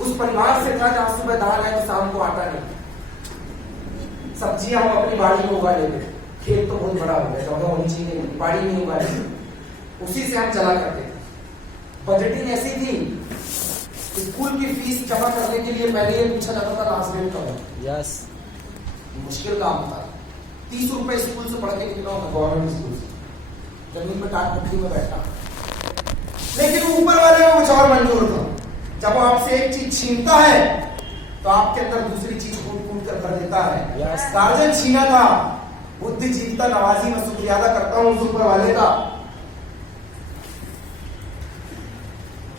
उस परिवार से था जहां सुबह दाल है तो शाम को आटा नहीं। सब्जियां हम अपनी बाड़ी में उगा लेते, खेत तो बहुत बड़ा हो गया, जगह होनी चाहिए, बाड़ी में उगा लेते, उसी से हम चला करते थे। बजटिंग ऐसी थी, स्कूल की फीस जमा करने के लिए पहले ये पूछा जाता था लास्ट डेट कब है। यस, मुश्किल काम था। 30 रुपए स्कूल से पढ़ के निकला हूं, गवर्नमेंट स्कूल से, जमीन में टाट पट्टी में बैठा। लेकिन ऊपर वाले को कुछ और मंजूर था। जब आपसे एक चीज छीनता है तो आपके अंदर दूसरी चीज कूट कूट कर भर देता है। गार्जियन छीना था, बुद्धिजीविता नवाजी, मैं शुक्रिया अदा करता हूं ऊपर वाले का।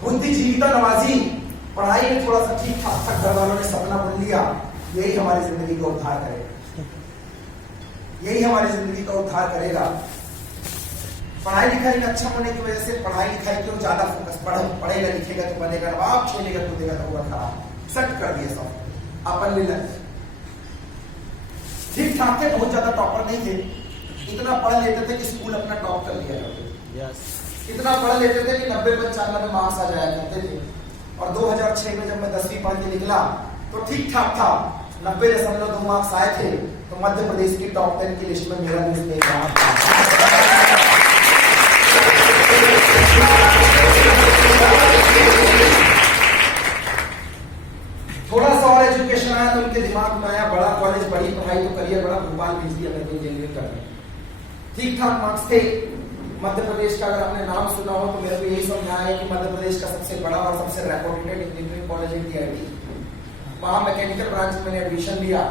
बुद्धिजीविता नवाजी, पढ़ाई में थोड़ा सा ठीक ठाक तक घर वालों ने सपना बुन लिया, यही हमारी जिंदगी का उद्धार करेगा, यही हमारी जिंदगी का उद्धार करेगा। पढ़ाई लिखाई में अच्छा होने की वजह से पढ़ाई लिखाई को ज्यादा फोकस, पढ़ेगा लिखेगा तो बनेगा, नवाब खेलेगा कूदेगा तो होगा खराब, सेट कर दिया सब अपन ले। ठीक ठाक थे, बहुत ज्यादा टॉपर नहीं थे, इतना पढ़ लेते थे कि स्कूल अपना टॉप कर लिया करते, इतना पढ़ लेते थे कि 90-95 मार्क्स आ जाया करते थे। और 2006 में जब मैं 10वीं पढ़ के निकला तो ठीक ठाक था, 90.2 मार्क्स आए थे, तो मध्य प्रदेश की टॉप 10 की लिस्ट में मेरा लिस्ट नहीं रहा। थोड़ा सा और एजुकेशन आया तो उनके दिमाग में आया, बड़ा कॉलेज, बड़ी पढ़ाई तो करिए, बड़ा भोपाल भेज दिया मैं इंजीनियरिंग करने। ठीक ठाक मार्क्स थे। मध्य प्रदेश का अगर आपने नाम सुना हो तो मेरे को यही समझाया है कि मध्य प्रदेश का सबसे बड़ा और सबसे रेपुटेड इंजीनियरिंग कॉलेज है DIT। वहां मैकेनिकल ब्रांच में मैंने एडमिशन लिया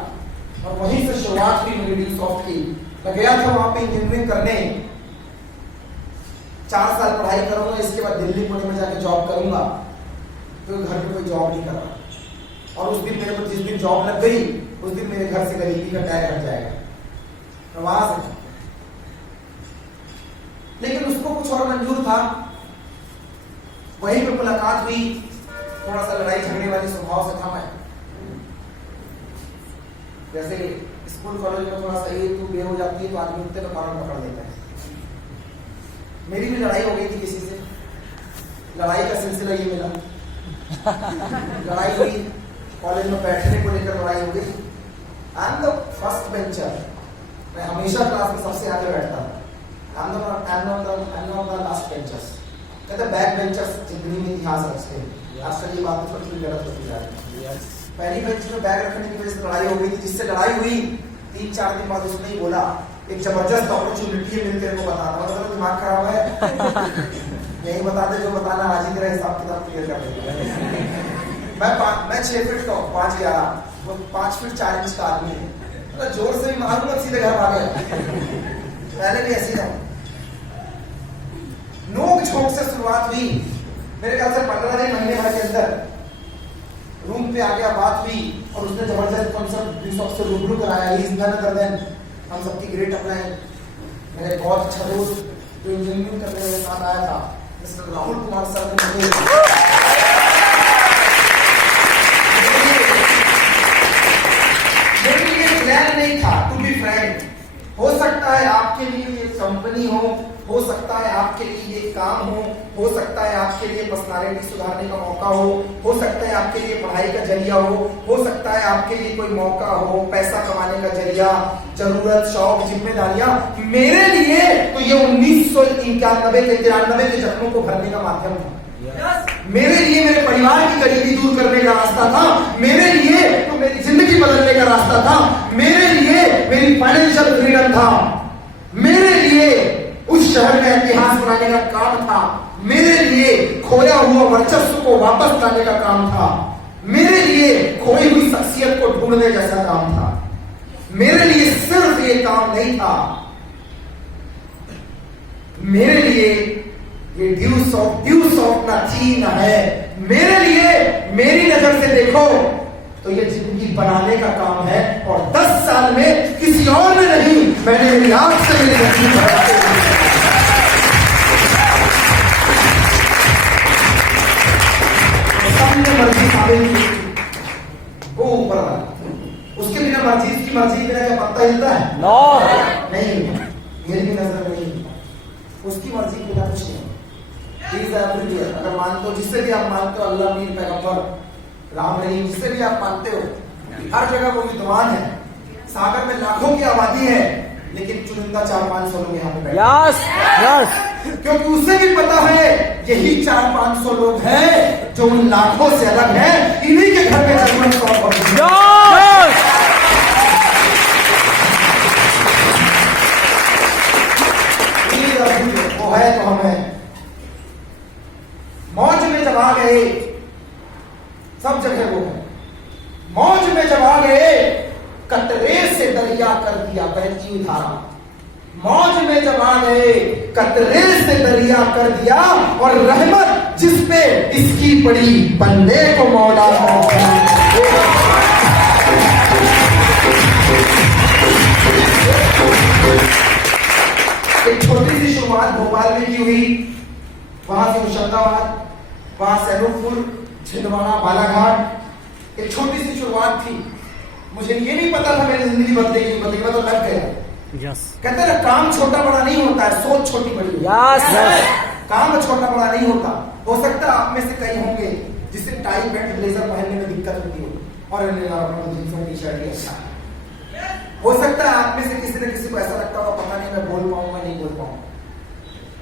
और वहीं से शुरुआत हुई मेरी डी सॉफ्ट की। मैं गया था वहां पे इंजीनियरिंग करने, 4 साल पढ़ाई करूंगा, इसके बाद दिल्ली पुणे में जाके जॉब करूंगा, तो घर में कोई जॉब नहीं कर रहा। और उस दिन मेरे को जिस दिन जॉब लग गई उस दिन मेरे घर से गरीबी का टैग हट जाएगा, प्रवास है। लेकिन उसको कुछ और मंजूर था। वहीं पे मुलाकात हुई, थोड़ा सा लड़ाई झगड़े वाले स्वभाव से था मैं, जैसे स्कूल कॉलेज में थोड़ा सा ये तू बे हो जाती है तो आदमी उठते तो कारण पकड़ लेता है। मेरी भी लड़ाई हो गई थी किसी से, लड़ाई का सिलसिला ये मिला, लड़ाई हुई कॉलेज में बैठने को लेकर, लड़ाई हो गई। I am the first bencher, मैं हमेशा क्लास में सबसे आगे बैठता था। I'm not the last benchers। कहते बैक बेंचर्स जिंदगी में इतिहास रखते हैं। आजकल ये बात थोड़ी गलत होती जा रही है। पहली बेंच में बैग रखने की वजह से लड़ाई हो गई थी, जिससे लड़ाई हुई 3-4 दिन बाद उसने ही बोला, एक जबरदस्त अपॉर्चुनिटी है, मिलकर को बताना, मतलब दिमाग खराब है, यही बता दे जो बताना, आज ही तेरा हिसाब किताब क्लियर कर देगा। मैं 6 फीट का 5'11", वो 5 फीट 4 इंच का आदमी है, मतलब जोर से भी मारूंगा सीधे घर आ गया। पहले भी ऐसी था, नोक झोंक से शुरुआत हुई। मेरे ख्याल से 15 महीने भर के अंदर रूम पे आ गया, बात हुई और उसने जबरदस्त कॉन्सेप्ट से रूबरू कराया। He is none other than हम सबकी ग्रेट अपलाइन, मेरे बहुत अच्छा दोस्त जो इंजीनियरिंग करने मेरे साथ आया था, मिस्टर राहुल कुमार सर ने मेरे लिए प्लान नहीं था टू बी फ्रैंक। हो सकता है आपके लिए ये कंपनी हो सकता है आपके लिए ये काम हो सकता है आपके लिए पर्सनालिटी सुधारने का मौका हो सकता है आपके लिए पढ़ाई का जरिया हो सकता है आपके लिए कोई मौका हो, पैसा कमाने का जरिया, जरूरत, शौक, जिम्मेदारियां। मेरे लिए तो ये 1991 के 93 के जख्मों को भरने का माध्यम था। मेरे लिए मेरे परिवार की गरीबी दूर करने का रास्ता था, मेरे लिए तो मेरी जिंदगी बदलने का रास्ता था, मेरे लिए मेरी फाइनेंशियल फ्रीडम था, मेरे लिए उस शहर में इतिहास बनाने का काम था, मेरे लिए खोया हुआ वर्चस्व को वापस लाने का काम था, मेरे लिए खोई हुई शख्सियत को ढूंढने जैसा काम था। मेरे लिए सिर्फ ये काम नहीं था, मेरे लिए ये ड्यूस ऑफ ना थी ना है। मेरे लिए, मेरी नजर से देखो तो ये जिंदगी बनाने का काम है, और 10 साल में किसी और ने नहीं, मैंने मेरी आंख से मेरी जिंदगी बनाई। मर्जी साबित की वो ऊपर वाला, उसके बिना मर्जी, उसकी मर्जी बिना क्या पत्ता हिलता है? नो नहीं, मेरी भी नजर नहीं, उसकी मर्जी बिना कुछ नहीं। अगर मानते हो, जिससे भी आप मानते हो, अल्लाह, मीर, पैगंबर, राम रहीम जिसे भी आप मानते हो, हर जगह वो विद्वान है। सागर में लाखों की आबादी है, लेकिन चुनिंदा 400-500 लोग यहाँ पे बैठे, क्योंकि उसे भी पता है यही 400-500 लोग हैं जो उन लाखों से अलग हैं। इन्हीं के घर में जरूरत वो है तो हमें मौज में जब आ गए, सब जगह वो है। मौज में जब आ गए, कतरे से दरिया कर दिया बहती धारा। मौज में जब आ गए, कतरे से दरिया कर दिया, और रहमत जिस पे इसकी पड़ी, बंदे को मौला एक छोटी सी शुरुआत भोपाल में की हुई, वहां से होशंगाबाद, वहां से अनूपपुर, छिंदवाड़ा, बालाघाट, एक छोटी सी शुरुआत थी। मुझे ये नहीं पता था मेरी जिंदगी बदलेगी, मैं तो लग गया। कहते ना, काम छोटा बड़ा नहीं होता है, सोच छोटी बड़ी होती है। काम छोटा बड़ा नहीं होता। हो सकता है आप में से कई होंगे जिसे टाई पैंट ब्लेजर पहनने में दिक्कत होती हो, और टी शर्ट अच्छा। हो सकता है आप में से किसी न किसी को ऐसा लगता होगा, पता नहीं मैं बोल पाऊंगा नहीं बोल पाऊंगा।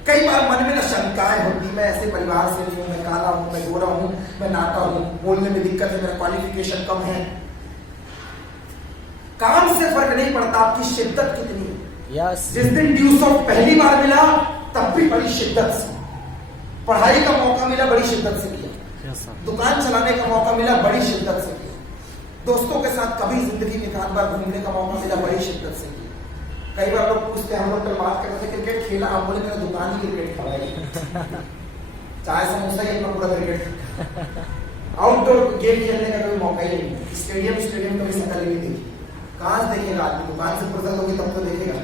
कई बार मन में ना शंकाएं होती, मैं ऐसे परिवार से नहीं हूं, मैं काला हूं, मैं गोरा हूं, मैं नाटा हूं, बोलने में दिक्कत है, मेरा क्वालिफिकेशन कम है। काम से फर्क नहीं पड़ता आपकी शिद्दत कितनी है। जिस दिन ड्यूस ऑफ पहली बार मिला, तब भी बड़ी शिद्दत से। पढ़ाई का मौका मिला, बड़ी शिद्दत से किया। दुकान चलाने का मौका मिला, बड़ी शिद्दत से किया। दोस्तों के साथ कभी जिंदगी में एक बार घूमने का मौका मिला, बड़ी शिद्दत से किया। कई बार लोग पूछते हैं, हम लोग कल बात कर रहे थे क्रिकेट खेला, हम बोले मेरा दुकान ही क्रिकेट खवाई, चाय समोसा ही अपना पूरा क्रिकेट। आउटडोर गेम खेलने का कोई मौका ही नहीं। स्टेडियम कभी शकल नहीं देखी। कहां से देखेगा आदमी? दुकान से फुर्सत होगी तब तो देखेगा।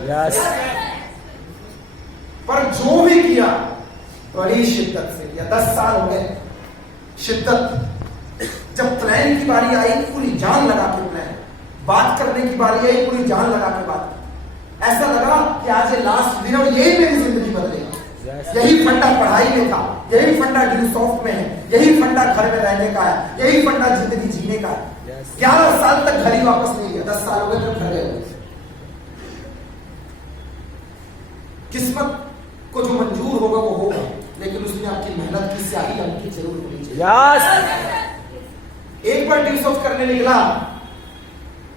पर जो भी किया बड़ी शिद्दत से किया। 10 साल हो गए शिद्दत। जब प्लान की बारी आई, पूरी जान लगा के प्लान, बात करने की बारी आई, पूरी जान लगा के बात। ऐसा लगा कि आज ये लास्ट दिन और यही मेरी जिंदगी बदलेगा। यही फंडा पढ़ाई में था, यही फंडा ड्यूस ऑफ में है, यही फंडा घर में रहने का है, यही फंडा जिंदगी जीने का है। 11 साल तक घर ही वापस नहीं गया। 10 साल हो गए तो घर गए। किस्मत को जो मंजूर होगा वो होगा, लेकिन उसमें आपकी मेहनत की स्याही आपकी जरूर होनी चाहिए। एक बार ड्यूस ऑफ करने निकला,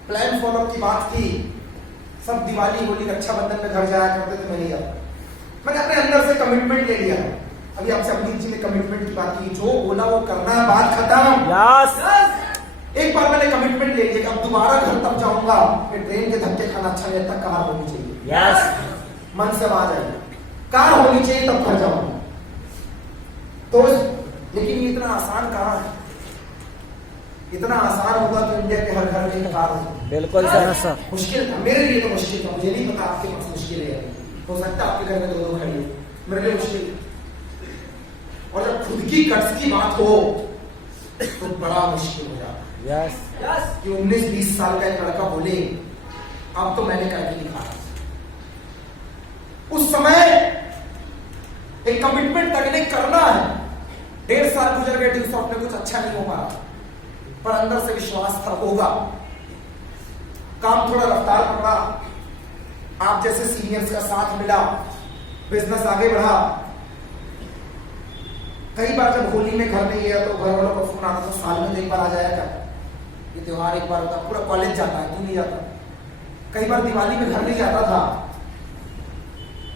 प्लान फॉलो की बात थी। सब दिवाली, होली, रक्षाबंधन में घर जाया करते थे, मैं नहीं जाता। मैंने अपने अंदर से कमिटमेंट ले लिया। अभी आपसे अमित जी ने कमिटमेंट की बात की, जो बोला वो करना है, बात खत्म। एक बार मैंने कमिटमेंट ले लिया कि अब दोबारा घर तब जाऊंगा कि ट्रेन के धक्के खाना अच्छा नहीं लगता, कार होनी चाहिए। मन से आ जाएगी, कार होनी चाहिए तब घर जाऊंगा। तो लेकिन ये इतना आसान कहाँ है? इतना आसान होगा तो इंडिया के हर घर में एक कार होगी। बिल्कुल सर। मुश्किल था मेरे लिए, तो मुश्किल था। मुझे नहीं पता आपके पास मुश्किल है, हो सकता है आपके घर में 2-2 खड़ी हो, मेरे लिए मुश्किल। और जब खुद की कट्स की बात हो तो बड़ा मुश्किल हो जाता है। कि 19-20 साल का एक लड़का बोले अब तो मैंने करके दिखाया। उस समय एक कमिटमेंट तक नहीं करना है। 1.5 साल गुजर गए, ड्यूस ऑफ में कुछ अच्छा नहीं हो पा रहा, पर अंदर से विश्वास था होगा। काम थोड़ा रफ्तार पकड़ा, आप जैसे सीनियर्स का साथ मिला, बिजनेस आगे बढ़ा। कई बार जब होली में घर नहीं गया तो घर वालों का फोन आता था, साल में 1 बार आ जाएगा, ये त्योहार 1 बार होता, पूरा कॉलेज जाता है, तू नहीं जाता। कई बार दिवाली में घर नहीं जाता था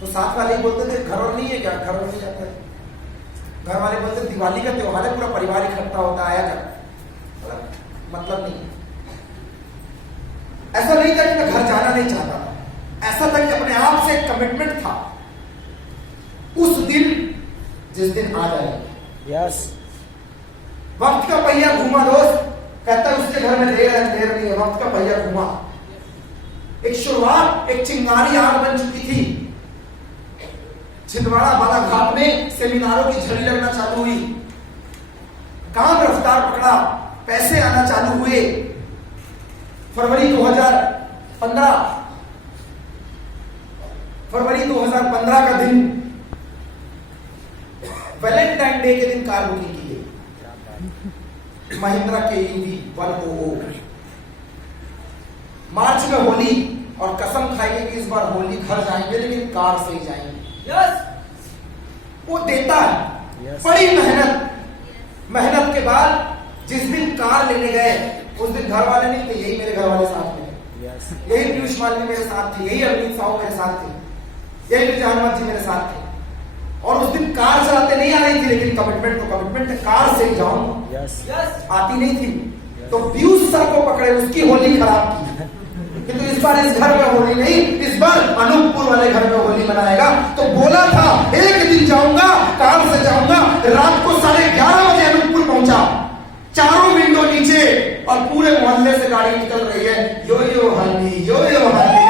तो साथ वाले ही बोलते थे घर और नहीं है क्या, घर और नहीं जाता है। घर वाले बोलते दिवाली का त्योहार है, पूरा परिवार इकट्ठा होता है, आया कर। मतलब नहीं, ऐसा नहीं था कि मैं घर जाना नहीं चाहता था, ऐसा था कि अपने आप से कमिटमेंट था। उस दिन जिस दिन आ जाए, वक्त का पहिया घूमा दोस्त, कहता है उसके घर में देर है, देर नहीं है, वक्त का पहिया घूमा। एक शुरुआत, एक चिंगारी आग बन चुकी थी। छिंदवाड़ा बालाघाट में सेमिनारों की झड़ी लगना चालू हुई, काम रफ्तार पकड़ा, पैसे आना चालू हुए। फरवरी 2015 का दिन, वैलेंटाइन डे के दिन कार बुकिंग की गई। महिंद्रा KUV 100। मार्च में होली और कसम खाइए कि इस बार होली घर जाएंगे लेकिन कार से ही जाएंगे। वो देता है बड़ी मेहनत के बाद जिस दिन कार लेने गए उस दिन घर वाले नहीं थे, यही मेरे घर वाले साथ में, यही पीयूष मालवी मेरे साथ थे, यही अरविंद साहू मेरे साथ थे, यही जहानमत जी मेरे साथ थे। और उस दिन कार चलाते नहीं आ रही थी लेकिन कमिटमेंट कार से ही जाऊंगा। आती नहीं थी तो पीयूष सर को पकड़े, उसकी होली खराब की। किंतु इस बार इस घर में होली नहीं, इस बार अनूपपुर वाले घर में होली मनाएगा। तो बोला था एक दिन जाऊंगा, कार से जाऊंगा। रात को 11:30 बजे अनूपपुर पहुंचा, चारों विंडो नीचे और पूरे मोहल्ले से गाड़ी निकल रही है, यो यो हल्दी, यो यो हल्दी।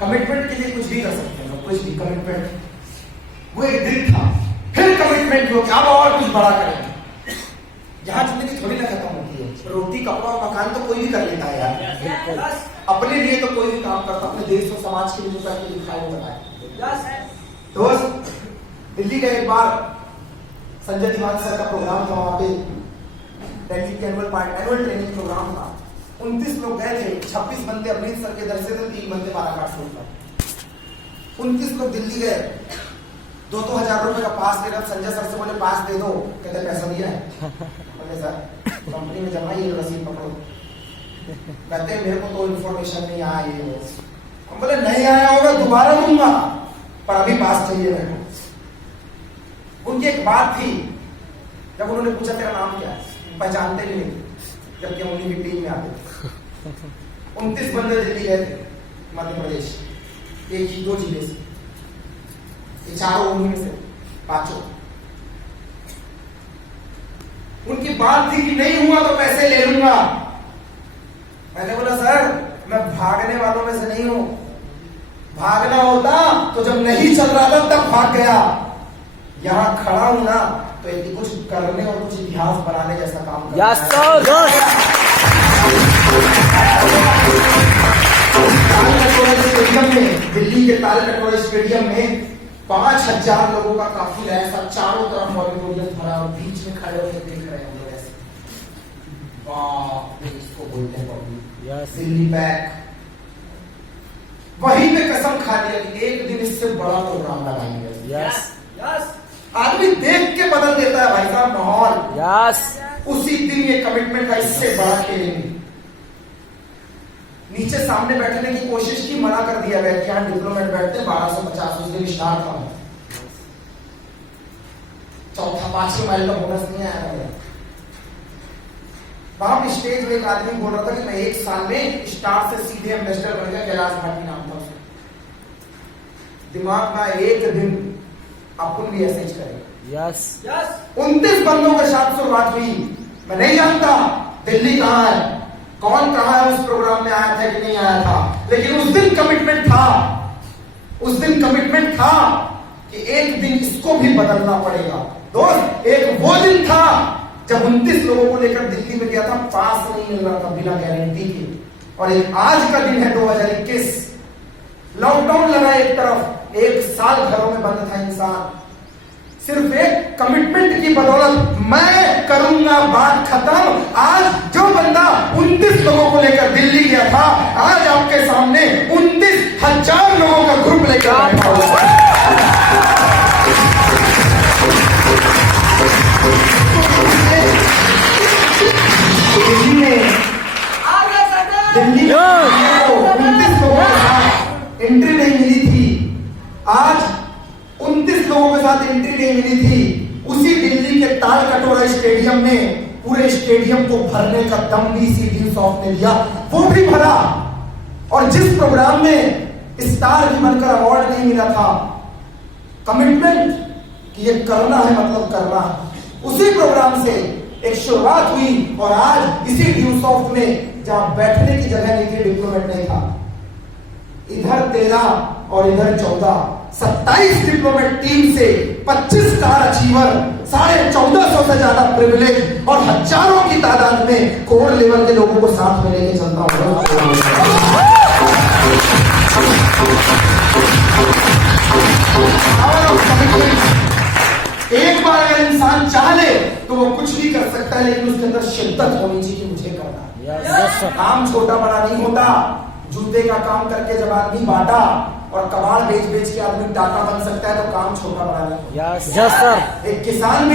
कमिटमेंट के लिए कुछ भी कर सकते हैं, कुछ भी कमिटमेंट। वो एक दिन था, फिर कमिटमेंट हो, अब और कुछ बड़ा करेंगे। यहाँ जिंदगी थोड़ी ना खत्म होती है। रोटी कपड़ा और मकान तो कोई भी कर लेता है यार, अपने लिए तो कोई भी काम करता, अपने देश और समाज के लिए जो करके दिखाई बताया। दोस्त दिल्ली गए एक बार, संजय दीवान सर का प्रोग्राम था वहां पे, एनुअल ट्रेनिंग प्रोग्राम था। 29 लोग गए थे, 26 बंदे अमृतसर के दर से थे, 3 बंदे बालाघाट से उठा। 29 लोग दिल्ली गए, 2-2 हजार रुपए का पास लेकर संजय सर से बोले पास दे दो, कहते पैसा दिया है। बोले सर कंपनी में जमा ही रसीद पकड़ो। कहते मेरे को तो इन्फॉर्मेशन नहीं आया ये वो। हम बोले नहीं आया होगा दोबारा दूंगा, पर अभी पास चाहिए मेरे को। उनकी एक बात थी, जब उन्होंने पूछा तेरा नाम क्या है, पहचानते नहीं, जबकि उन्हीं की टीम में आते। 29 बंदे दिल्ली गए थे, मध्य प्रदेश, 2 जिले से, ये चारों उन्हीं में से 5। उनकी बात थी कि नहीं हुआ तो पैसे ले लूंगा। मैंने बोला सर मैं भागने वालों में से नहीं हूं, भागना होता तो जब नहीं चल रहा था तब भाग गया। यहां खड़ा हूं ना तो एक कुछ करने और कुछ इतिहास बनाने जैसा काम करना है। स्टेडियम में, दिल्ली के तालकटोरा स्टेडियम में 5000 लोगों का काफिला ऐसा, चारों तरफ ऑडिटोरियम भरा और बीच में खड़े होकर देख रहे हैं लोग ऐसे। वाह, इसको बोलते हैं दिल्ली बैक। वहीं पे कसम खा लिया कि एक दिन इससे बड़ा प्रोग्राम लगाएंगे। आदमी देख के बदल देता है भाई साहब माहौल। उसी दिन ये कमिटमेंट का इससे बड़ा खेलेंगे। नीचे सामने बैठने की कोशिश की, मना कर दिया गया कि यहाँ डिप्लोमेट बैठते 1250 उस दिन स्टार था। चौथा 5 माइल का बोनस नहीं आया। वहां पे स्टेज में एक आदमी बोल रहा था कि मैं 1 साल में स्टार से सीधे एम्बेसडर बन गया, कैलाश भाटी नाम था उसका। दिमाग में एक दिन अपन भी ऐसे ही करेंगे। 29 बंदों के साथ शुरुआत हुई। मैं नहीं जानता दिल्ली कहां है, कौन कहां है, उस प्रोग्राम में आया था कि नहीं आया था, लेकिन उस दिन कमिटमेंट था। उस दिन कमिटमेंट था कि एक दिन इसको भी बदलना पड़ेगा। दोस्त एक वो दिन था जब 29 लोगों को लेकर दिल्ली में गया था, पास नहीं मिल रहा था बिना गारंटी के। और एक आज का दिन है 2021, लॉकडाउन लगा एक तरफ, 1 साल घरों में बंद था इंसान। सिर्फ एक कमिटमेंट की बदौलत मैं करूंगा बात खत्म। आज जो बंदा 29 लोगों को लेकर दिल्ली गया था, आज आपके सामने 29,000 लोगों का ग्रुप लेकर बैठा हुआ है। दिल्ली में 29 लोगों के साथ एंट्री नहीं मिली थी, आज 29 लोगों के साथ एंट्री नहीं मिली थी। उसी दिल्ली के तालकटोरा स्टेडियम में पूरे स्टेडियम को भरने का दम भी सीधी सॉफ्ट ने दिया, वो भी भरा। और जिस प्रोग्राम में स्टार भी बनकर अवार्ड नहीं मिला था, कमिटमेंट कि ये करना है मतलब करना है, उसी प्रोग्राम से एक शुरुआत हुई। और आज इसी ड्यू सॉफ्ट में जहां बैठने की जगह नहीं थी, डिप्लोमेट नहीं था, इधर 13 और इधर 14, 27 डिप्लोमेट टीम से 25 स्टार अचीवर 1450 से ज्यादा प्रिविलेज और हजारों की तादाद में कोर लेवल के लोगों को साथ में लेके चलता हूँ। एक बार अगर इंसान चाह ले तो वो कुछ भी कर सकता है, लेकिन उसके अंदर शिद्दत होनी चाहिए कि मुझे करना है। काम छोटा बड़ा नहीं होता। जूते का काम करके जब आदमी बांटा और कबाड़ बेच बेच के आदमी टाका बन सकता है, तो काम छोटा बड़ा नहीं। Yes sir. एक किसान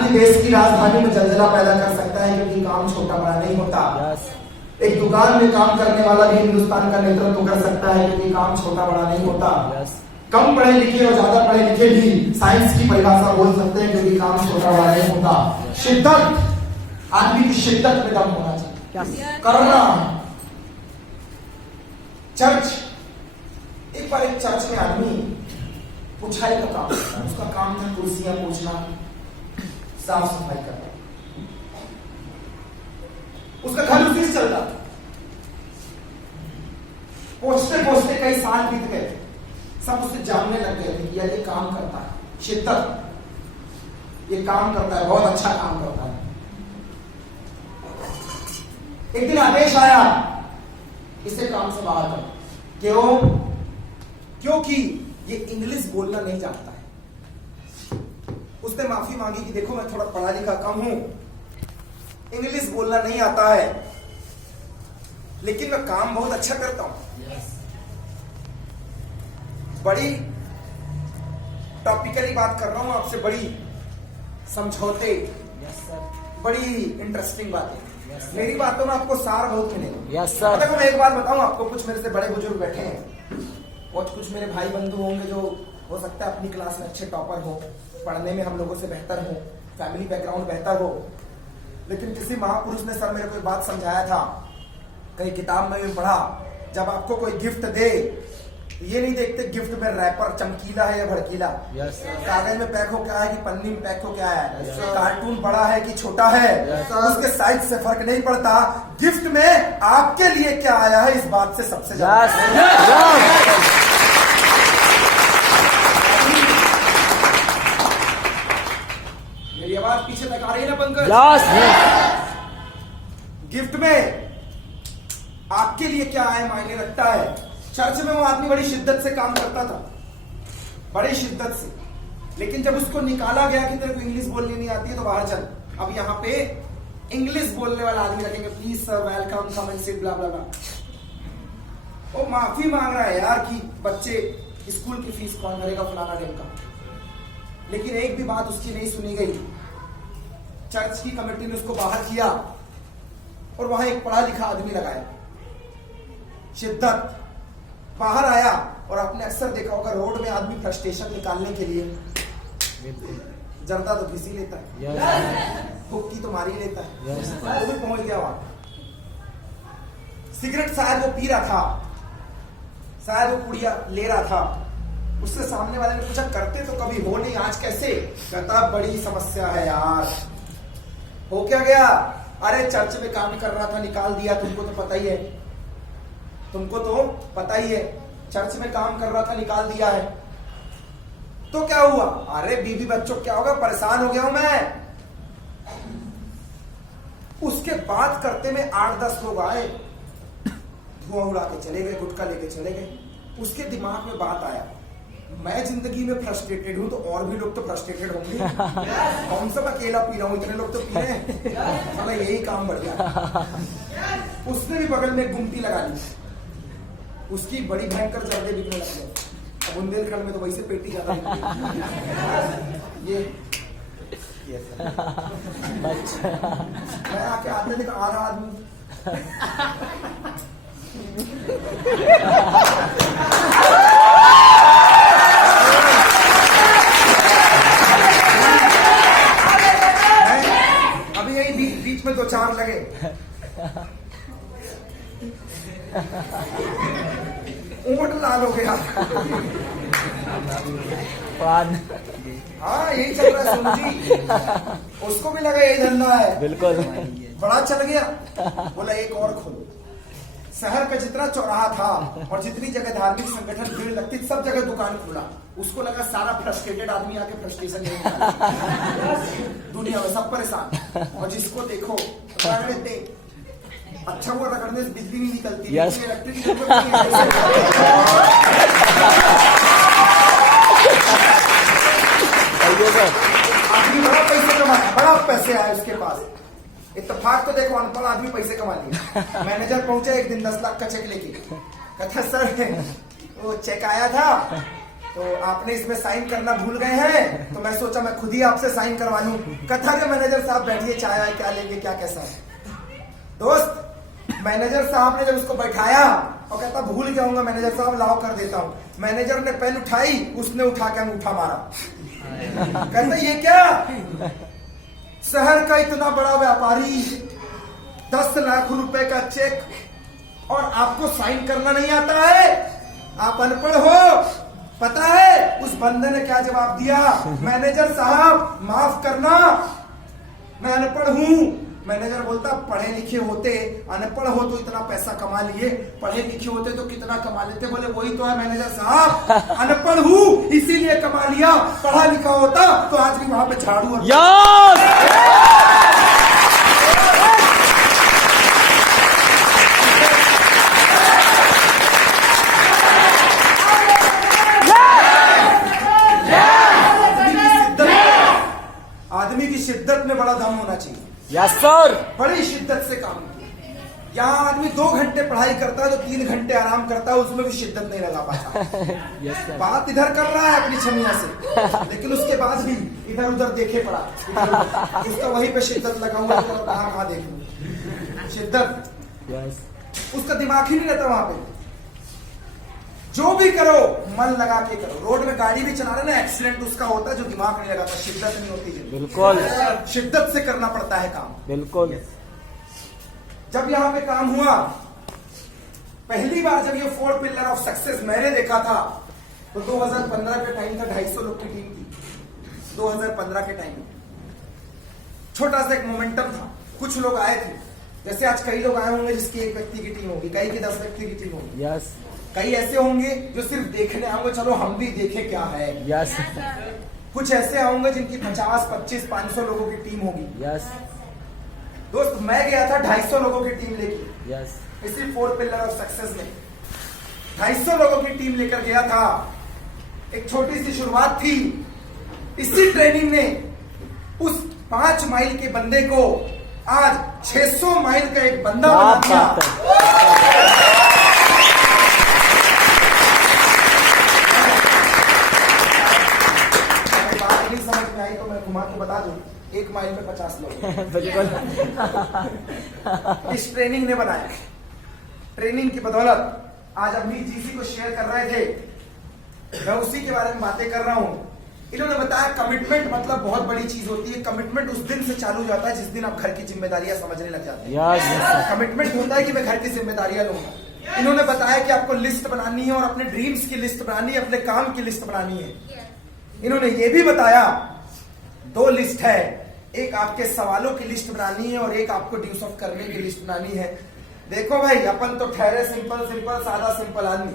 भी देश की राजधानी में जलजला पैदा कर सकता है, क्योंकि काम छोटा बड़ा नहीं होता। एक दुकान में काम करने वाला भी हिंदुस्तान का नेतृत्व कर सकता है, क्योंकि काम छोटा बड़ा नहीं होता। कम पढ़े लिखे और ज्यादा पढ़े लिखे भी साइंस की परिभाषा बोल सकते हैं, क्योंकि काम छोटा बड़ा नहीं होता। शिद्दत, आदमी की शिद्दत में दम होना चाहिए, करना। चर्च, एक बार एक चर्च में आदमी पुछाई का काम करता, उसका काम था कुर्सियां पोंछना, साफ सफाई करना। उसका घर उसी से चलता। पोंछते पोंछते कई साल बीत गए, सब उसे जानने लग गए थे कि यार ये काम करता है, शिद्दत, ये काम करता है, बहुत अच्छा काम करता है। एक दिन आदेश आया, इसे काम से बाहर कर। क्यों? क्योंकि ये इंग्लिश बोलना नहीं जानता है। उसने माफी मांगी कि देखो मैं थोड़ा पढ़ा लिखा कम हूं, इंग्लिश बोलना नहीं आता है, लेकिन मैं काम बहुत अच्छा करता हूं। बड़ी टॉपिकली बात कर रहा हूं आपसे, बड़ी समझौते, बड़ी इंटरेस्टिंग बातें। मेरी बातों में आपको सार बहुत मिलेगा। देखो मैं एक बात बताऊं आपको, कुछ मेरे से बड़े बुजुर्ग बैठे हैं और कुछ मेरे भाई बंधु होंगे जो हो सकता है अपनी क्लास में अच्छे टॉपर हो, पढ़ने में हम लोगों से बेहतर हो, फैमिली बैकग्राउंड बेहतर हो, लेकिन किसी महापुरुष ने सर मेरे को एक बात समझाया था, कहीं किताब में भी पढ़ा, जब आपको कोई गिफ्ट दे, ये नहीं देखते गिफ्ट में रैपर चमकीला है या भड़कीला, कागज में पैक हो क्या है कि पन्नी में पैक हो क्या है, कार्टून बड़ा है कि छोटा है, उसके साइज से फर्क नहीं पड़ता, गिफ्ट में आपके लिए क्या आया है इस बात से सबसे ज्यादा। मेरी आवाज पीछे तक आ रही है ना पंकज? गिफ्ट में आपके लिए क्या आया मायने रखता है। चर्च में वो आदमी बड़ी शिद्दत से काम करता था, बड़ी शिद्दत से, लेकिन जब उसको निकाला गया कि तेरे को इंग्लिश बोलनी नहीं आती है तो बाहर चल, अब यहाँ पे इंग्लिश बोलने वाला आदमी रखेंगे, please sir welcome come and sit blah blah blah. वो माफी मांग रहा है यार कि बच्चे स्कूल की फीस कौन भरेगा फलाना दिन का, लेकिन एक भी बात उसकी नहीं सुनी गई। चर्च की कमेटी ने उसको बाहर किया और वहां एक पढ़ा लिखा आदमी लगाया, शिद्दत। बाहर आया और आपने अक्सर देखा होगा रोड में आदमी फ्रस्ट्रेशन निकालने के लिए जर्दा तो किसी लेता है, हुक्की तो मारी लेता है, वो भी पहुंच गया वहां। सिगरेट शायद वो पी रहा था, शायद वो पुड़िया ले रहा था, उससे सामने वाले ने पूछा करते तो कभी हो नहीं, आज कैसे? कहता बड़ी समस्या है यार। हो क्या गया? अरे चर्च में काम कर रहा था, निकाल दिया, तुमको तो पता ही है, तुमको तो पता ही है, चर्च में काम कर रहा था, निकाल दिया है, तो क्या हुआ? अरे बीवी बच्चों क्या होगा, परेशान हो गया हूं मैं। उसके बात करते में 8-10 लोग आए, धुआं उड़ा के चले गए, गुटखा लेके चले गए। उसके दिमाग में बात आया, मैं जिंदगी में फ्रस्ट्रेटेड हूं तो और भी लोग तो फ्रस्ट्रेटेड होंगे, कौन सा अकेला पी रहा हूं, इतने लोग तो पी रहे हैं, चलो यही काम बढ़ गया। उसने भी बगल में गुमटी लगा ली, उसकी बड़ी भयंकर जर्दे बिकने लग गए। अब बुंदेलखंड में तो वैसे पेटी ज्यादा ये मैं आके आते थे आ रहा आदमी अभी यही बीच में 2-4 लगे, ऊंट लाल हो गया। हाँ यही चल रहा है सोनू जी, उसको भी लगा यही धंधा है, बिल्कुल बड़ा चल गया, बोला एक और खोलो। शहर का जितना चौराहा था और जितनी जगह धार्मिक संगठन भीड़ लगती सब जगह दुकान खुला। उसको लगा सारा फ्रस्ट्रेटेड आदमी आके फ्रस्ट्रेशन दुनिया में सब परेशान, और जिसको देखो रगड़ते, अच्छा वो रगड़ने से बिजली नहीं निकलती। Yes. इलेक्ट्रिक आदमी बड़ा पैसे कमाया, बड़ा पैसे आए उसके पास। इत्तेफाक तो देखो अनपढ़ आदमी पैसे कमा लिया। मैनेजर पहुंचा एक दिन 10 लाख का चेक लेके, कहता सर वो चेक आया था तो आपने इसमें साइन करना भूल गए हैं, तो मैं सोचा मैं खुद ही आपसे साइन करवा लूं। कथा के मैनेजर साहब बैठिए, चाय वाय क्या लेंगे, क्या कैसा है। दोस्त मैनेजर साहब ने जब उसको बैठाया और कहता भूल गया हूँ मैनेजर साहब, लाओ कर देता हूँ। मैनेजर ने पेन उठाई, उसने उठा के अंगूठा मारा। कहता ये क्या, शहर का इतना बड़ा व्यापारी 10 लाख रुपए का चेक और आपको साइन करना नहीं आता है, आप अनपढ़ हो। पता है उस बंदे ने क्या जवाब दिया, मैनेजर साहब माफ करना मैं अनपढ़ हूं। मैनेजर बोलता पढ़े लिखे होते, अनपढ़ हो तो इतना पैसा कमा लिए, पढ़े लिखे होते तो कितना कमा लेते। बोले वही तो है मैनेजर साहब, अनपढ़ हूं इसीलिए कमा लिया, पढ़ा लिखा होता तो आज भी वहां पे झाड़ू और आदमी की शिद्दत में बड़ा दम होना चाहिए। Yes sir. बड़ी शिद्दत से काम किया। यहाँ आदमी 2 घंटे पढ़ाई करता है तो 3 घंटे आराम करता है, उसमें भी शिद्दत नहीं लगा पाता। बात इधर कर रहा है अपनी छमिया से, लेकिन उसके बाद भी इधर उधर देखे पड़ा, उसका वहीं पे शिद्दत लगा हुआ है। कहाँ देखूं शिद्दत, उसका दिमाग ही नहीं रहता वहां पे। जो भी करो मन लगा के करो। रोड में गाड़ी भी चला रहे ना, एक्सीडेंट उसका होता है जो दिमाग नहीं लगाता, शिद्दत नहीं होती। बिल्कुल शिद्दत से करना पड़ता है काम। बिल्कुल। जब यहाँ पे काम हुआ पहली बार, जब ये 4 पिलर ऑफ सक्सेस मैंने देखा था, तो 2015 के टाइम था, 250 लोग की टीम थी 2015 के टाइम। छोटा सा एक मोमेंटम था, कुछ लोग आए थे, जैसे आज कई लोग आए होंगे जिसकी 1 व्यक्ति की टीम होगी, कई की 10 व्यक्ति की टीम होगी। यस। कई ऐसे होंगे जो सिर्फ देखने आएंगे, चलो हम भी देखें क्या है। यस। कुछ ऐसे होंगे जिनकी 50, 25, 500 लोगों की टीम होगी। यस। दोस्त मैं गया था 250 लोगों की टीम लेके। यस। इसी 4 पिलर ऑफ सक्सेस में 250 लोगों की टीम लेकर गया था। एक छोटी सी शुरुआत थी। इसी ट्रेनिंग ने उस 5 माइल के बंदे को आज 600 माइल का एक बंदा बना दिया। समझ में आई तो मैं घुमा के बता दूं, 1 माइल में 50 लोग। बिल्कुल। इस ट्रेनिंग ने बनाया। ट्रेनिंग की बदौलत आज अभी जीसी को शेयर कर रहे थे, मैं उसी के बारे में बातें कर रहा हूं। इन्होंने बताया कमिटमेंट मतलब बहुत बड़ी चीज होती है। कमिटमेंट उस दिन से चालू जाता है जिस दिन आप घर की जिम्मेदारियां समझने लग जाते हैं। कमिटमेंट होता है कि मैं घर की जिम्मेदारियां लूंगा। इन्होंने बताया कि आपको लिस्ट बनानी है और अपने ड्रीम्स की लिस्ट बनानी है, अपने काम की लिस्ट बनानी है। इन्होंने ये भी बताया 2 लिस्ट है, एक आपके सवालों की लिस्ट बनानी है और एक आपको ड्यू सॉफ्ट करने की लिस्ट बनानी है। देखो भाई अपन तो ठहरे सिंपल सिंपल सादा सिंपल आदमी,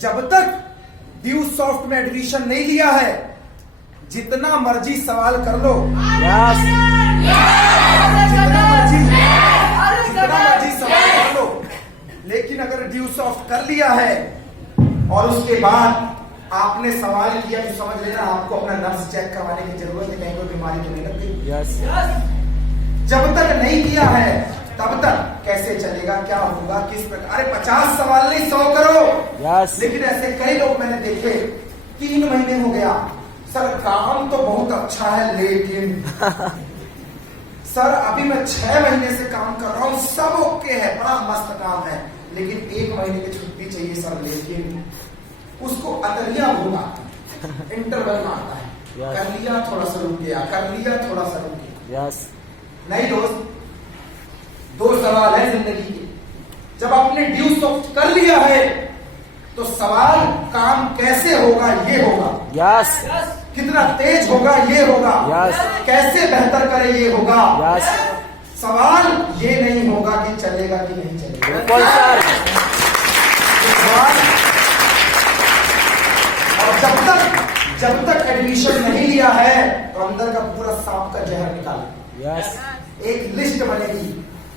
जब तक ड्यू सॉफ्ट में एडमिशन नहीं लिया है जितना मर्जी सवाल कर लो, जितना मर्जी सवाल कर लो, लेकिन अगर ड्यू सॉफ्ट कर लिया है और उसके बाद आपने सवाल किया तो समझ लेना आपको अपना नर्स चेक करवाने की जरूरत है, कहीं कोई बीमारी तो नहीं लग गई। जब तक नहीं किया है तब तक कैसे चलेगा, क्या होगा, किस प्रकार। अरे 50 सवाल नहीं 100 करो। लेकिन ऐसे कई लोग मैंने देखे 3 महीने हो गया, सर काम तो बहुत अच्छा है लेकिन सर अभी मैं 6 महीने से काम कर रहा हूं, सब ओके है, बड़ा मस्त काम है, लेकिन 1 महीने की छुट्टी चाहिए सर। लेकिन उसको अतरिया भूला, इंटरवल मारता है, कर लिया थोड़ा सा रुक गया, कर लिया थोड़ा सा रुक गया। नहीं दोस्त, 2 सवाल है जिंदगी के। जब आपने ड्यू सॉफ्ट कर लिया है तो सवाल काम कैसे होगा ये होगा, कितना तेज होगा ये होगा, कैसे बेहतर करे ये होगा। सवाल ये नहीं होगा कि चलेगा कि नहीं चलेगा। स्पॉन्सर। और जब तक एडमिशन नहीं लिया है तो अंदर का पूरा सांप का जहर निकाले। यस। एक लिस्ट बनेगी,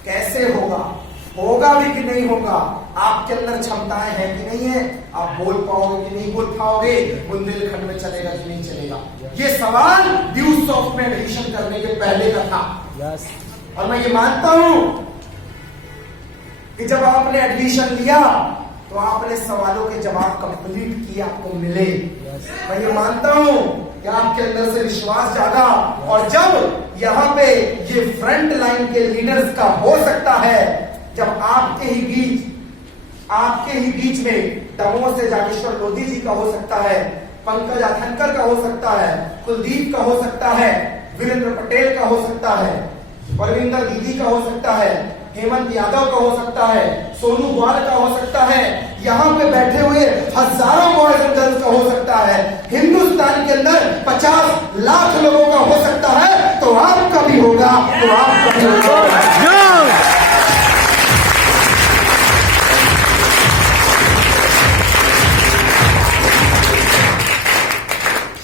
कैसे होगा भी कि नहीं होगा, आपके अंदर क्षमताएं हैं कि नहीं है, आप बोल पाओगे कि नहीं बोल पाओगे, बुंदेलखंड में चलेगा कि नहीं चलेगा। ये सवाल ड्यू सॉफ्ट में एडमिशन करने के पहले का था। यस। और मैं ये मानता हूं कि जब आपने एडमिशन लिया तो आपने सवालों के जवाब कंप्लीट किए, आपको मिले। मैं ये मानता हूं कि आपके अंदर से विश्वास जागा, और जब यहाँ पे ये फ्रंट लाइन के लीडर्स का हो सकता है, जब आपके ही बीच में दमोह से जागेश्वर लोधी जी का हो सकता है, पंकज आथनकर का हो सकता है, कुलदीप का हो सकता है, वीरेंद्र पटेल का हो सकता है, परविंदर दीदी का हो सकता है, हेमंत यादव का हो सकता है, सोनू ग्वाल का हो सकता है, यहाँ पे बैठे हुए हजारों बॉयज एंड गर्ल्स का हो सकता है, हिंदुस्तान के अंदर 50 लाख लोगों का हो सकता है, तो आपका भी होगा, तो आपका भी होगा।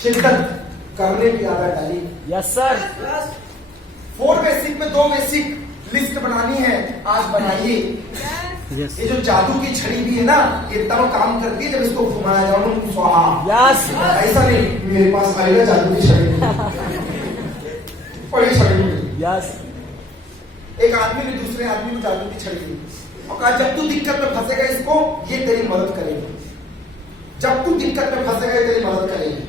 शिद्दत करने की आदत डाली। Yes sir. 4 बेसिक में 2 बेसिक लिस्ट बनानी है, आज बनाइए। यस। ये जो जादू की छड़ी भी है ना, ये तब काम करती है जब इसको घुमाया जाओ ना, स्वाहा। यस। ऐसा नहीं मेरे पास आएगा जादू की छड़ी बड़ी छड़ी। यस। एक आदमी ने दूसरे आदमी को जादू की छड़ी दी और कहा जब तू दिक्कत में फंसेगा इसको ये तेरी मदद करेगी, जब तू दिक्कत में फंसेगा ये तेरी मदद करेगी,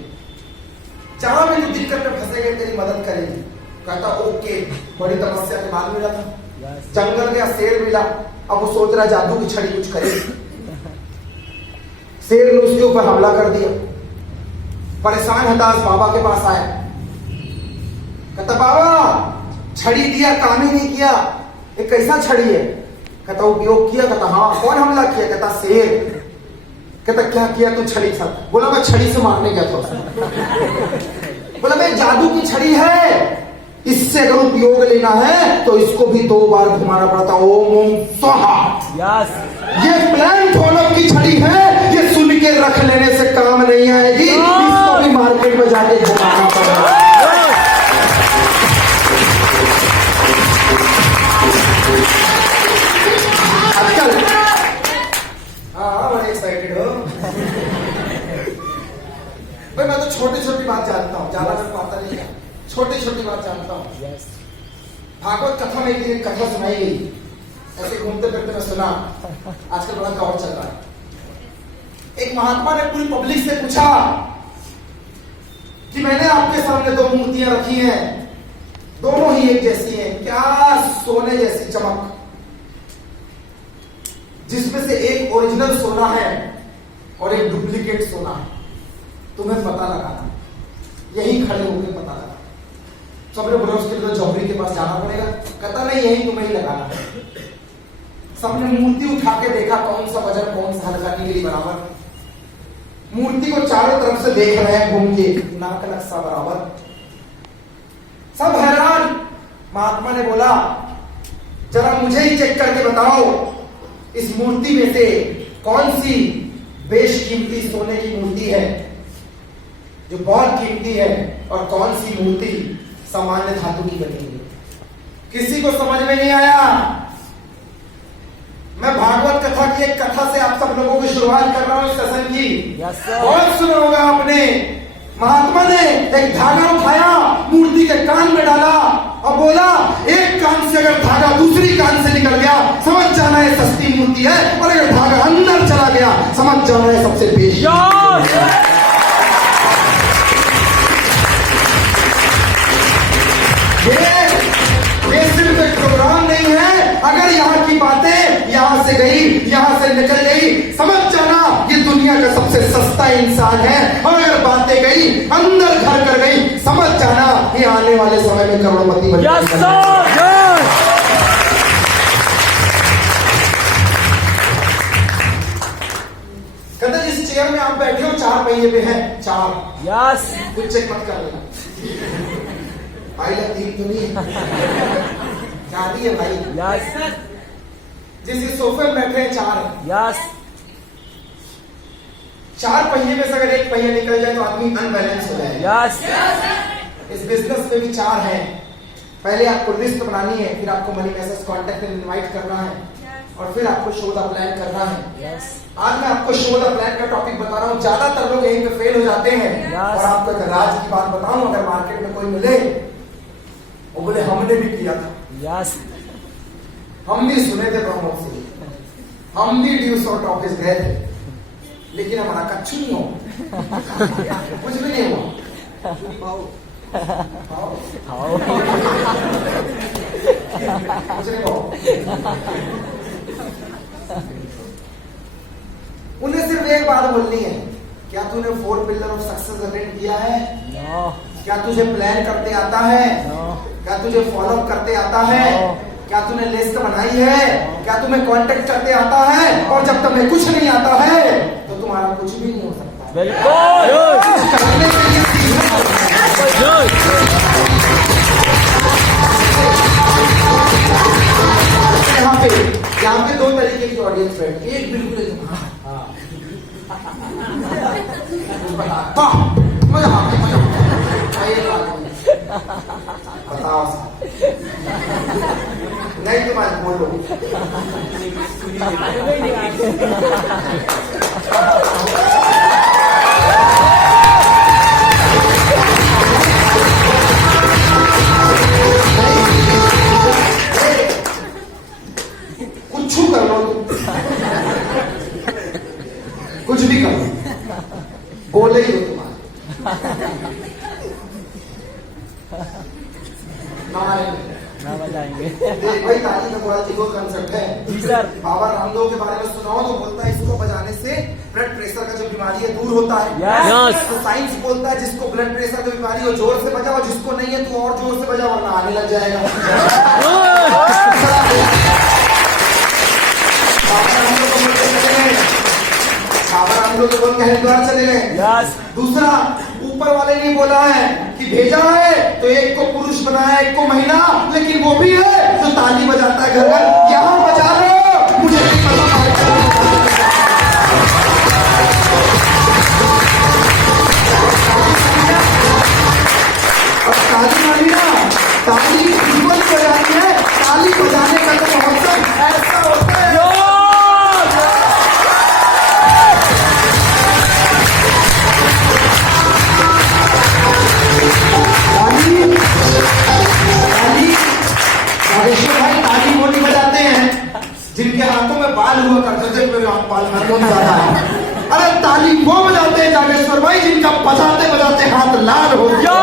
जहां भी तू दिक्कत में फंसेगा तेरी मदद करेगी। कहता ओके, बड़ी तपस्या के बाद मिला था, जंगल गया, शेर मिला, अब वो सोच रहा जादू की छड़ी कुछ करे। शेर ने उसके ऊपर हमला कर दिया, परेशान हताश बाबा के पास आया, कहता बाबा छड़ी दिया काम ही नहीं किया, ये कैसा छड़ी है? कहता उपयोग किया। कहता हाँ, कौन हमला किया? कहता शेर। कहता क्या किया तू छड़ी से? बोला मैं छड़ी से मारने गया था। बोला मैं जादू की छड़ी है, इससे अगर उपयोग लेना है तो इसको भी 2 बार घुमाना पड़ता। ओम ओम स्वाहा। यस। ये प्लान फॉलो की छड़ी है, ये सुन के रख लेने से काम नहीं आएगी, इसको भी मार्केट में जाके घुमाना पड़ेगा। आजकल हाँ बड़े एक्साइटेड हो भाई। मैं तो छोटी छोटी बात जानता हूँ, ज्यादा मैं पता नहीं है, छोटी छोटी बात जानता हूँ। यस। भागवत कथा में एक कथा सुनाई गई, ऐसे घूमते फिरते मैं सुना, आजकल बड़ा दौर चल रहा है। एक महात्मा ने पूरी पब्लिक से पूछा कि मैंने आपके सामने 2 मूर्तियां रखी हैं, दोनों ही एक जैसी हैं, क्या सोने जैसी चमक, जिसमें से एक ओरिजिनल सोना है और एक डुप्लीकेट सोना है, तुम्हें पता लगाना, यही खड़े होकर पता लगा। सबने बोला उसके लिए जौहरी के पास जाना पड़ेगा। कहता नहीं, यही तुम्हें ही लगाना है। सबने मूर्ति उठा के देखा, कौन सा वजन कौन सा हल्का निकली बराबर। मूर्ति को चारों तरफ से देख रहे हैं घूम के, नाक नक्शा बराबर, सब हैरान। महात्मा ने बोला जरा मुझे ही चेक करके बताओ, इस मूर्ति में से कौन सी बेशकीमती सोने की मूर्ति है जो बहुत कीमती है, और कौन सी मूर्ति सामान्य धातु की बनी है। किसी को समझ में नहीं आया। मैं भागवत कथा की एक कथा से आप सब लोगों की शुरुआत कर रहा हूं इस सेशन की। बहुत सुना होगा आपने। महात्मा ने एक धागा उठाया, मूर्ति के कान में डाला और बोला एक कान से अगर धागा दूसरी कान से निकल गया समझ जाना है सस्ती मूर्ति है, और अगर धागा अंदर चला गया समझ जाना है सबसे बेशी। ये सिर्फ एक प्रोग्राम नहीं है, अगर यहाँ की बातें यहाँ से गई, यहाँ से निकल गई, समझ जाना ये दुनिया का सबसे सस्ता इंसान है, और अगर बातें गई अंदर घर कर गई, समझ जाना ये आने वाले समय में करोड़पति बन जाएगा। कहते जिस चेयर में आप बैठे हो 4 पहिए पे है, 4। यस। कुछ चेक मत कर लेना भाई, 3 तो नहीं है, 4 ही है भाई। यस। जिस सोफे में बैठे हैं 4 हैं, यस 4 पहिए में से अगर एक पहिया निकल जाए तो आदमी अनबैलेंस हो जाए। यस इस बिजनेस में भी 4 हैं। पहले आपको लिस्ट बनानी है, फिर आपको मनी मैसेज कांटेक्ट में इनवाइट करना है, और फिर आपको शो द प्लान करना है। यस आज मैं आपको शो द प्लान का टॉपिक बता रहा हूँ। ज्यादातर लोग यहीं पे फेल हो जाते हैं। Yes. और आपको एक राज की बात बताऊं, अगर मार्केट में कोई मिले वो बोले हमने भी किया था, यस हम भी सुने थे प्रमोद से, हम भी ड्यूस और ऑफिस गए थे, लेकिन हमारा कच्छु नहीं हो, कुछ भी नहीं हुआ। आओ। आओ कुछ नहीं हुआ। उन्हें सिर्फ एक बात बोलनी है, क्या तूने 4 पिलर ऑफ सक्सेस अटेंड किया है? नो क्या तुझे प्लान करते आता है? नो क्या तुझे फॉलो अप करते आता है? No. क्या तूने लिस्ट बनाई है? क्या तुम्हें कांटेक्ट करते आता है? और जब तुम्हें कुछ नहीं आता है तो तुम्हारा कुछ भी नहीं हो सकता। बिल्कुल करने के लिए यहाँ पे 2 तरीके की ऑडियंस बैठी, एक बिल्कुल बताओ नहीं, तुम आज बोलो। कुछ कर लो तुम, कुछ भी कर लो, बोले ही हो तुम्हारे ना बताएंगे। भाई ताली का बड़ा जीरो कंसेप्ट है। जी सर। बाबा रामदेव के बारे में सुनाओ तो बोलता है इसको बजाने से ब्लड प्रेशर का जो बीमारी है दूर होता है। यस तो साइंस बोलता है जिसको ब्लड प्रेशर की बीमारी हो जोर से बजाओ, जिसको नहीं है तो और जोर से बजाओ वरना आने लग जाएगा। बाबा रामदेव को बोल के हरिद्वार चले गए। यस दूसरा, ऊपर वाले ने बोला है कि भेजा है तो एक को पुरुष बनाया, एक को महिला, लेकिन वो भी है जो ताली बजाता है घर घर। यहाँ बजा लो, मुझे नहीं पता। और ताली मानी ना, ताली जीवन बजानी है, ताली बजाने का तो मकसद ऐसा होता है। नागेश्वर भाई ताली वो नहीं बजाते हैं जिनके हाथों में बाल हुआ करते थे, मेरे हाथ बाल ज्यादा है। अरे ताली वो बजाते हैं नागेश्वर भाई जिनका बजाते बजाते हाथ लाल हो गया।